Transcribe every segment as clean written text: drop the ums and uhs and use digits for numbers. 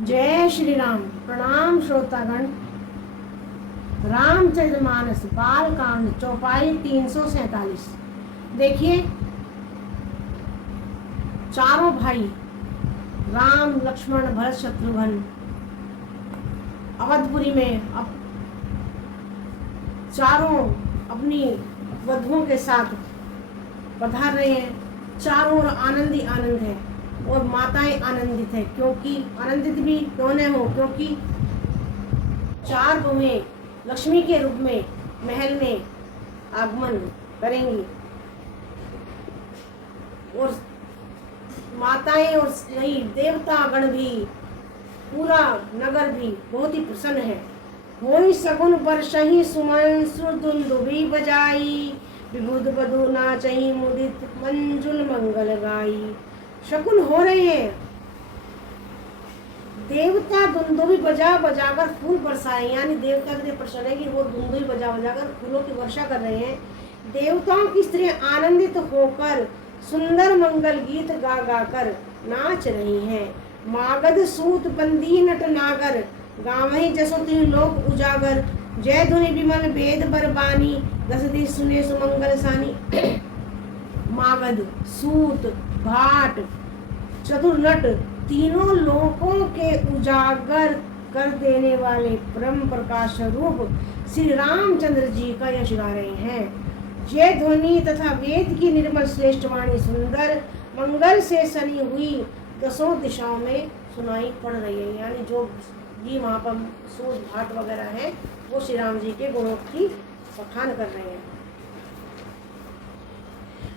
जय श्री राम। प्रणाम श्रोतागण। रामचरितमानस बाल कांड चौपाई 347। देखिए, चारों भाई राम लक्ष्मण भरत शत्रुघ्न अवधपुरी में अब चारों अपनी वधुओं के साथ पधार रहे हैं। चारों ओर आनंद ही आनंद है और माताएं आनंदित है, क्योंकि आनंदित भी क्यों न हो, क्योंकि चार बहुएं लक्ष्मी के रूप में महल में आगमन करेंगी और माताएं और नहीं देवता गण भी, पूरा नगर भी बहुत ही प्रसन्न है। होई सगुन बरसहि सुमन सुरदुंदुभि बजाई, विबुध बधु नाचहि मुदित मंजुल मंगल गाई। शकुन हो रहे हैं, देवता दुंदुभि बजा बजाकर फूल बरसा रहे हैं, यानी देवता के लिए प्रसन्न है कि वो दुंदुभि बजा बजाकर फूलों की वर्षा कर रहे हैं। देवताओं की स्त्रियां आनंदित होकर सुंदर मंगल गीत गा गा कर नाच रही हैं। मागध सूत बंदी नट नागर, गावहि जसो तिन लोक उजागर। जय धुनि विमल वेद बरबानी, दस दिस सुने सुमंगल सानी। मागध, सूत, भाट, चतुर नट, तीनों लोकों के उजागर कर देने वाले परम प्रकाश रूप श्री रामचंद्र जी का यश गा रहे हैं। जय ध्वनि तथा वेद की निर्मल श्रेष्ठ वाणी सुंदर मंगल से सनी हुई दसों दिशाओं में सुनाई पड़ रही है, यानी जो जी वहाँ पर सूत भाट वगैरह है वो श्री राम जी के गुणों की बखान कर रहे हैं।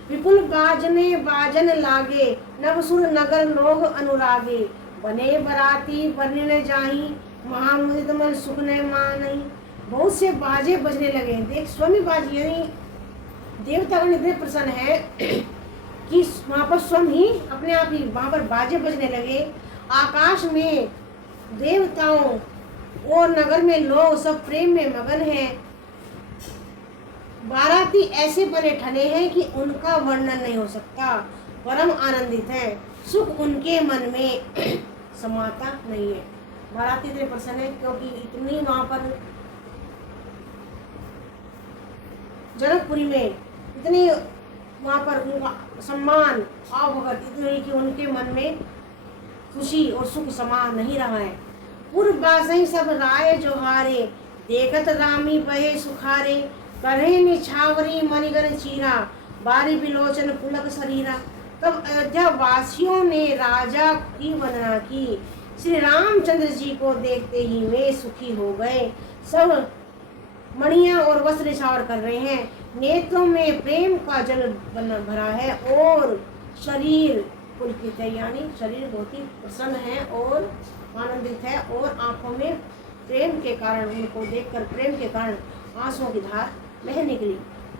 विपुल बाजने बाजन लागे, नवसुर नगर लोग अनुरागे। बने बराती बरने जाही, महामुदित मन सुख न मानही। बहुत से बाजे बजने लगे। देख, स्वामी बाजी यानी देवतागण इतने प्रसन्न है कि वहाँ पर स्वयं ही अपने आप ही वहाँ पर बाजे बजने लगे। आकाश में देवताओं और नगर में लोग सब प्रेम में मगन हैं। बाराती ऐसे बने ठने हैं कि उनका वर्णन नहीं हो सकता। परम आनंदित है, सुख उनके मन में समाता नहीं है। बाराती इतने प्रसन्न है क्योंकि इतनी वहाँ पर जनकपुरी में इतनी वहाँ पर उनका सम्मान आवभगत इतनी कि उनके मन में खुशी और सुख समा नहीं रहा है। पूर्व बासई सब राय जोहारे, देखत रामी बहे सुखारे। करहे निछावरी मणिगन चीरा, बारी बिलोचन पुलक शरीरा। तब अयोध्या वासियों ने राजा की वंदना की। श्री रामचंद्र जी को देखते ही वे सुखी हो गए। सब मणियां और वस्त्र निछावर कर रहे हैं। नेत्रों में प्रेम का जल भरा है और शरीर पुलकित है, यानी शरीर बहुत ही प्रसन्न है और आनंदित है। और आंखों में प्रेम के कारण, उनको देखकर प्रेम के कारण आंसुओं की धार बह निकली।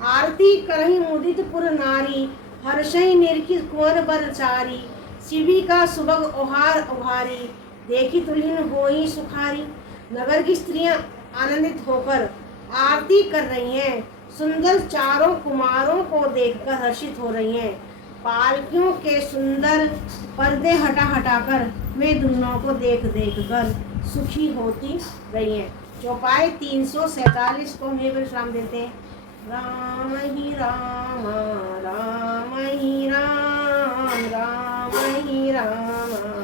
आरती करही मुदित पुर नारी, हर्षई निरखित कुंवर बरचारी। शिवी का सुबह ओहार उभारी, देखी तुलिन होई सुखारी। नगर की स्त्रियां आनंदित होकर आरती कर रही हैं। सुंदर चारों कुमारों को देखकर हर्षित हो रही हैं। पालकियों के सुंदर पर्दे हटा हटाकर वे दुल्हनों को देख देख कर सुखी होती रही हैं। चौपाई 347 को मेरे विश्राम देते हैं। राम ही राम, राम ही राम, राम ही राम।